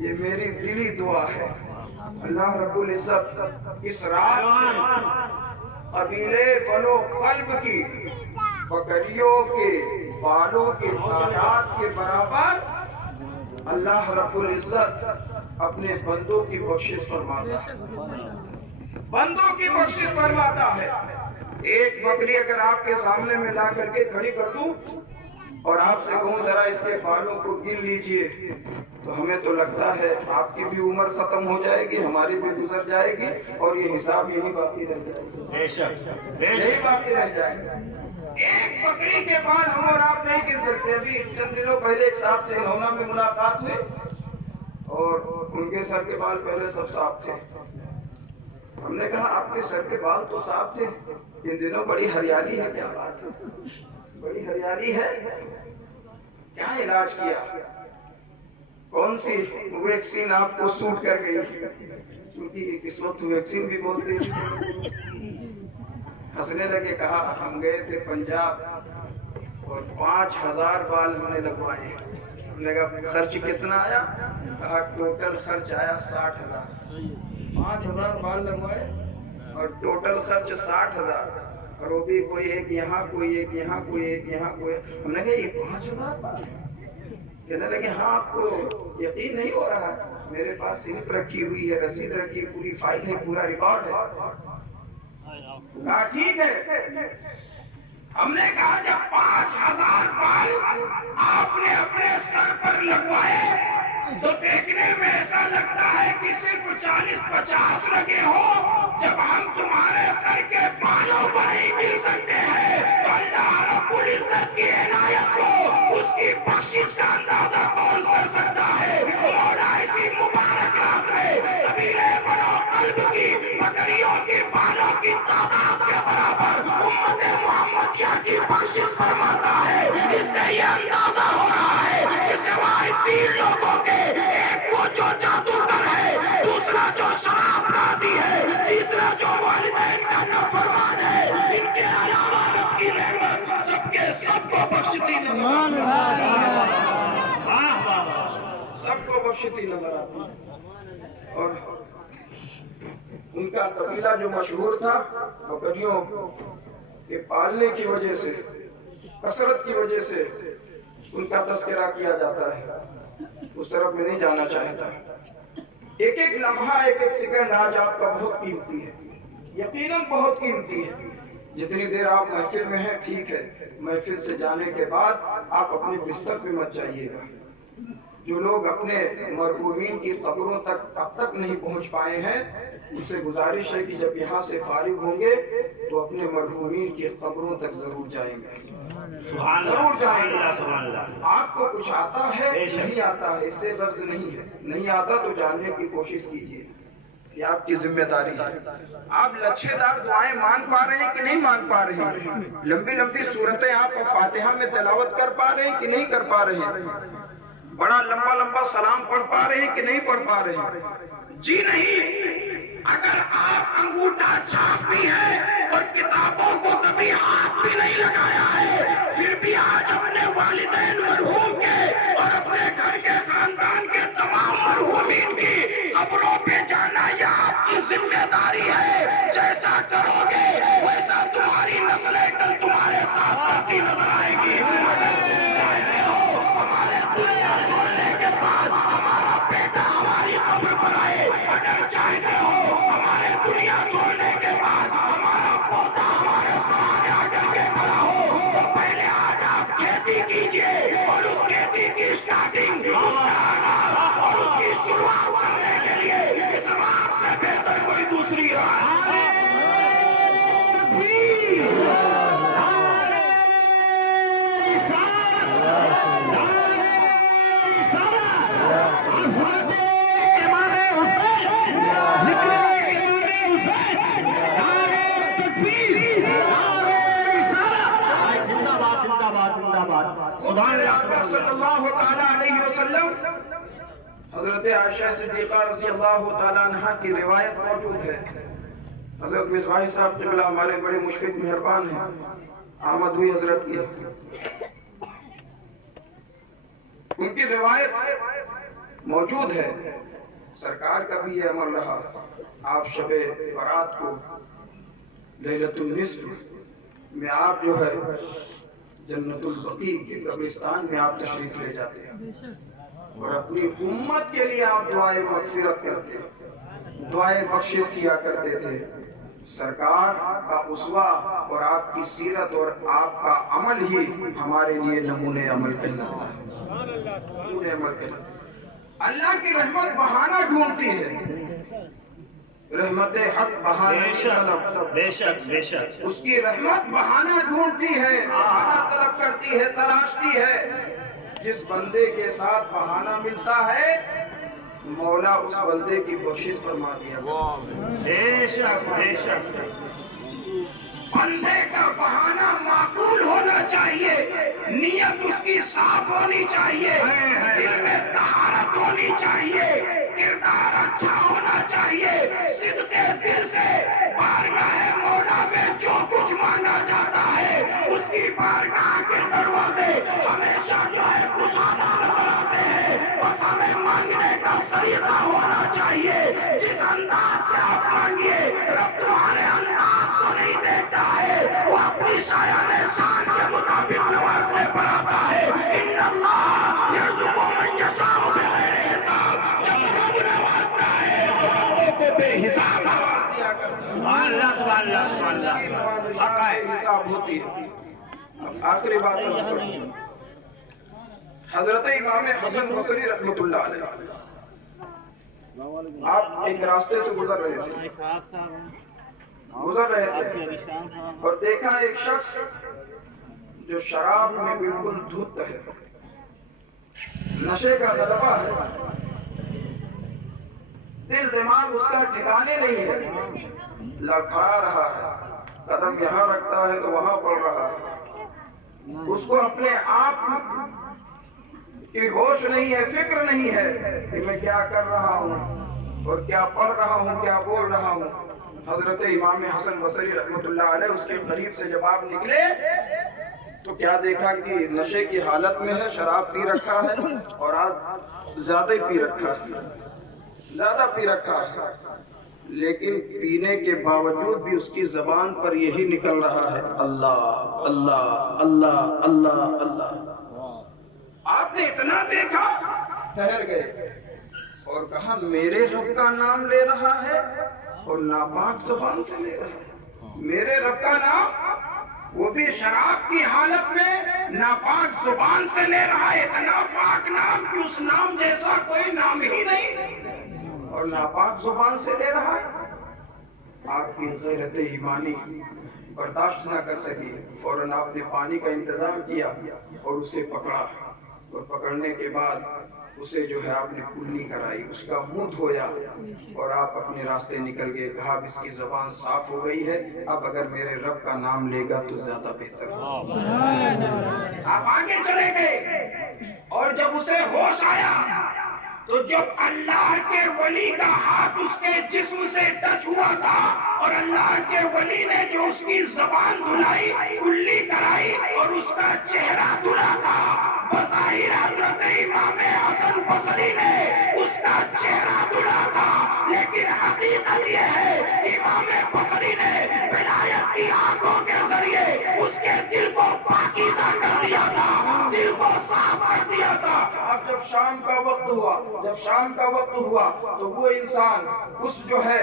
یہ میری دلی دعا ہے۔ اللہ رب العزت اس رات میں قبیلے بنو کلب کی بکریوں کے بالوں کے تعداد کے برابر اللہ رب العزت اپنے بندوں کی بخشش فرماتا ہے، بندوں کی بخشش فرماتا ہے۔ ایک بکری اگر آپ کے سامنے میں لا کر کے کھڑی کر دوں اور آپ سے کہوں ذرا اس کے بالوں کو گن لیجئے، تو ہمیں تو لگتا ہے آپ کی بھی عمر ختم ہو جائے گی، ہماری بھی گزر جائے گی، اور یہ حساب یہی باقی رہ جائے گا، یہی باقی رہ جائے گا۔ ایک بکری کے بال ہم اور آپ نہیں گن سکتے۔ ابھی چند دنوں پہلے ایک صاحب سے نونا میں ملاقات ہوئی اور ان کے سر کے بال پہلے سب صاف تھے۔ ہم نے کہا آپ کے سر کے بال تو صاف تھے، ان دنوں بڑی ہریالی ہے، کیا بات ہے؟ بڑی ہریالی ہے، کیا علاج کیا؟ کون سی ویکسین آپ کو سوٹ کر گئی؟ کیونکہ اس وقت ویکسین بھی بولتے ہیں۔ ہنسنے لگے، کہا ہم گئے تھے پنجاب اور 5000 بال ہم نے لگوائے۔ ہم نے کہا خرچ کتنا آیا؟ کہا ٹوٹل خرچ آیا 60,000۔ 5000 بال لگوائے اور ٹوٹل خرچ 60,000، اور وہ بھی کوئی ایک یہاں، کوئی ایک یہاں، کوئی ایک یہاں، کوئی۔ ہم نے کہا یہ 5000 بال ہے؟ کہنے لگے ہاں آپ کو یقین نہیں ہو رہا ہے، میرے پاس سلپ رکھی ہوئی ہے، رسید رکھی ہے، پوری فائل ہے، پورا ریکارڈ ہے۔ کہا ٹھیک ہے۔ ہم نے کہا جب 5000 بال آپ نے اپنے سر پر لگوائے تو دیکھنے میں ایسا لگتا ہے کہ صرف 40-50 لگے ہو۔ جب ہم تمہارے سر کے بالوں کو نہیں مل سکتے ہیں تو اللہ رب العزت کی عنایت کو، اس کی بخشش کا اندازہ کون کر سکتا ہے؟ مولا اسی مبارک رات میں قبیلے بنو کلب کی بکریوں کی بالوں کی تعداد کے برابر امت محمدیہ کی بخشش فرماتا ہے۔ اس سے یہ اندازہ ہو رہا ہے کہ سوائے 3 لوگوں کے، ایک وہ جو جادوگر ہے، دوسرا جو شراب دادی ہے، تیسرا جو والدین کا نافرمان ہے، ان کے علاوہ رب کی رحمت سب کے سب کو بخشتی نظر آتی ہے، سب کو بخشتی نظر آتی ہے۔ اور ان کا قبیلہ جو مشہور تھا بکریوں کے پالنے کی وجہ سے، کثرت کی وجہ سے ان کا تذکرہ کیا جاتا ہے، اس طرف میں نہیں جانا چاہتا۔ ایک ایک لمحہ، ایک ایک سیکنڈ آج آپ کا بہت قیمتی ہے، یقیناً بہت قیمتی ہے۔ جتنی دیر آپ محفل میں ہیں ٹھیک ہے، محفل سے جانے کے بعد آپ اپنے بستر پہ مت جائیے گا۔ جو لوگ اپنے مرحومین کی قبروں تک اب تک نہیں پہنچ پائے ہیں، ان سے گزارش ہے کہ جب یہاں سے فارغ ہوں گے تو اپنے مرحومین کی قبروں تک ضرور جائیں گے، ضرور جائیں گے۔ آپ کو کچھ آتا ہے نہیں آتا ہے، اس سے غرض نہیں ہے، نہیں آتا تو جاننے کی کوشش کیجیے، یہ آپ کی ذمہ داری ہے۔ آپ لچھے دار دعائیں مانگ پا رہے ہیں کہ نہیں مانگ پا رہے ہیں؟ لمبی لمبی صورتیں آپ فاتحہ میں تلاوت کر پا رہے ہیں کہ نہیں کر پا رہے ہیں؟ بڑا لمبا لمبا سلام پڑھ پا رہے ہیں کہ نہیں پڑھ پا رہے ہیں؟ جی نہیں، اگر آپ انگوٹھا چھاپ بھی ہیں اور کتابوں کو کبھی ہاتھ بھی نہیں لگایا ہے، پھر بھی آج اپنے والدین مرحوم کے اور اپنے گھر کے خاندان کے تمام مرحومین کی قبروں پہ جانا یہ آپ کی ذمہ داری ہے۔ جیسا کرو گے ویسا تمہاری نسلیں کل تمہارے ساتھ کرتی نظر آئے گی۔ اگر تم چاہتے ہو ہمارے دنیا چھوڑنے کے بعد ہمارا بیٹا ہماری قبر پر آئے، اگر چاہتے ہو ہمارے دنیا چھوڑنے کے بعد ہمارا پوتا ہمارے سامنے آ کر کے کھڑا ہو، تو پہلے آج آپ کھیتی کیجئے، اور اس کھیتی کی سٹارٹنگ، اس کا آغاز اور اس کی شروعات کرنے کے لیے اس رات سے بہتر کوئی دوسری رات نہیں۔ صلی اللہ تعالیٰ علیہ وسلم، حضرت عائشہ صدیقہ رضی اللہ تعالیٰ عنہ کی روایت موجود ہے۔ حضرت مصباحی صاحب قبلہ ہمارے بڑے مشفق مہربان ہیں، آمد ہوئی حضرت کی، ان کی روایت موجود ہے. سرکار کا بھی یہ عمل رہا. آپ شب برات کو لیلۃ النصف میں آپ جو ہے جنت البقیع کے قبرستان میں آپ تشریف لے جاتے ہیں اور اپنی امت کے لیے آپ دعائے مغفرت کرتے ہیں, دعائے بخشش کیا کرتے تھے. سرکار کا اسوہ اور آپ کی سیرت اور آپ کا عمل ہی ہمارے لیے نمونے عمل کہلاتا ہے. نمونے عمل کہلاتا ہے. اللہ کی رحمت بہانہ ڈھونڈتی ہے. رحمت حق بہانہ بے شک بے شک اس کی رحمت بہانہ ڈھونڈتی ہے, بہانہ طلب کرتی ہے, تلاشتی ہے. جس بندے کے ساتھ بہانہ ملتا ہے مولا اس بندے کی بخشش فرما دیا. بے شک بے شک. بندے کا بہانہ معقول ہونا چاہیے, نیت اس کی صاف ہونی چاہیے, دل میں طہارت ہونی چاہیے, کردار اچھا ہونا چاہیے. صدق دل سے بارگاہ مولا میں جو کچھ مانگا جاتا ہے اس کی بارگاہ کے دروازے ہمیشہ جو ہے کشادہ نظر آتے ہیں. بس ہمیں مانگنے کا سلیقہ ہونا چاہیے. جس انداز سے آپ مانگیے رب تمہارے انداز کو نہیں دیکھتا ہے, وہ اپنی شایان شان کے مطابق نوازنے پر آتا ہے. ان اللہ یرزق من یشاء بغیر حساب. جب رب نوازتا ہے بندوں کو بے حساب نواز دیا کرتا ہے. سبحان اللہ سبحان اللہ سبحان اللہ. حق ہے. حساب ہوتی ہے. اب آخری بات عرض کروں. حضرت امام حسن بصری رحمۃ اللہ علیہ, آپ ایک راستے سے گزر رہے تھے اور دیکھا ایک شخص جو شراب میں بالکل دھت ہے, نشے کا غلبہ ہے, دل دماغ اس کا ٹھکانے نہیں ہے, لڑکھڑا رہا ہے, قدم یہاں رکھتا ہے تو وہاں پڑ رہا ہے. اس کو اپنے آپ کی ہوش نہیں ہے, فکر نہیں ہے کہ میں کیا کر رہا ہوں اور کیا پڑھ رہا ہوں, کیا بول رہا ہوں. حضرت امام حسن بصری رحمۃ اللہ علیہ اس کے قریب سے جب آپ نکلے تو کیا دیکھا کہ نشے کی حالت میں ہے, شراب پی رکھا ہے اور آج زیادہ پی رکھا ہے, لیکن پینے کے باوجود بھی اس کی زبان پر یہی نکل رہا ہے اللہ اللہ اللہ اللہ اللہ. آپ نے اتنا دیکھا, ٹھہر گئے اور کہا میرے رب کا نام لے رہا ہے اور ناپاک زبان سے لے رہا ہے. میرے رب کا نام, وہ بھی شراب کی حالت میں ناپاک زبان سے لے رہا ہے. اتنا پاک نام کہ اس نام جیسا کوئی نام ہی نہیں, اور ناپاک زبان سے لے رہا ہے. آپ کی غیرت ایمانی برداشت نہ کر سکی, فوراً آپ نے پانی کا انتظام کیا اور اسے پکڑا, اور پکڑنے کے بعد اسے جو ہے آپ نے کلی کرائی, اس کا منہ دھویا اور آپ اپنے راستے نکل گئے. کہا اب اس کی زبان صاف ہو گئی ہے, اب اگر میرے رب کا نام لے گا تو زیادہ بہتر ہوگا. آپ آگے چلے گئے اور جب اسے ہوش آیا تو جب اللہ کے ولی کا ہاتھ اس کے جسم سے ٹچ ہوا تھا اور اللہ کے ولی نے جو اس کی زبان دھلائی, کلی کرائی اور اس کا چہرہ دھلا تھا, بظاہر حضرت امام حسن بصری نے اس کا چہرہ دھلا تھا, لیکن حقیقت یہ ہے کہ امام بصری نے ولایت کی آنکھوں کے ذریعے اس کے دل کو پاکیزہ کر دیا تھا, دل کو صاف کر دیا تھا. اب جب شام کا وقت ہوا تو وہ انسان اس جو ہے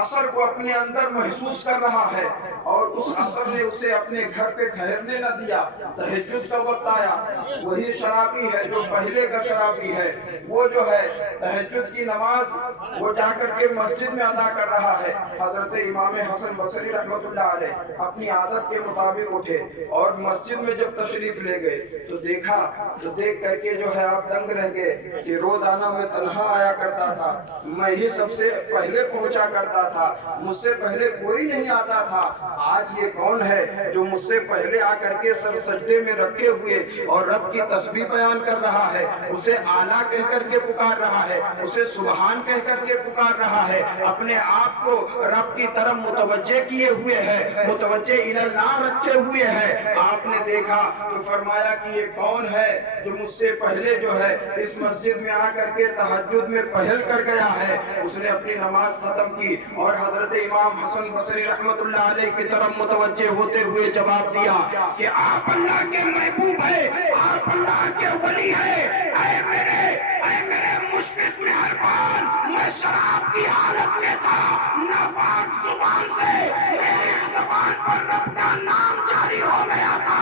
اثر کو اپنے اندر محسوس کر رہا ہے اور اس اثر نے اسے اپنے گھر پہ ٹھہرنے نہ دیا. تہجد کا وقت آیا, وہی شرابی ہے جو پہلے کا شرابی ہے, وہ جو ہے تہجد کی نماز وہ جا کر کے مسجد میں ادا کر رہا ہے. حضرت امام حسن بصری رحمۃ اللہ علیہ اپنی عادت کے مطابق اٹھے اور مسجد میں جب تشریف لے گئے تو دیکھا, تو دیکھ کر کے جو ہے آپ دنگ رہ گئے کہ روزانہ میں تنہا آیا کرتا تھا, میں ہی سب سے پہلے پہنچا کرتا کرتا تھا, مجھ سے پہلے کوئی نہیں آتا تھا, آج یہ کون ہے جو مجھ سے پہلے آ کر کے سر سجدے میں رکھے ہوئے اور رب کی تسبیح بیان کر رہا ہے, اسے اعلیٰ کہہ کر کے پکار رہا ہے, اسے سبحان کہہ کر کے پکار رہا ہے, اپنے آپ کو رب کی طرف متوجہ کیے ہوئے ہے, متوجہ اللہ رکھے ہوئے ہے. آپ نے دیکھا تو فرمایا کہ یہ کون ہے جو مجھ سے پہلے جو ہے اس مسجد میں آ کر کے تہجد میں پہل کر گیا ہے. اس نے اپنی نماز ختم کی اور حضرت امام حسن بصری رحمت اللہ علیہ کی طرف متوجہ ہوتے ہوئے جواب دیا کہ آپ اللہ کے محبوب ہیں, آپ اللہ کے ولی ہیں. اے میرے مشفق مہربان, میں شراب کی حالت میں تھا, ناپاک زبان سے میری زبان پر رب کا نام جاری ہو گیا تھا,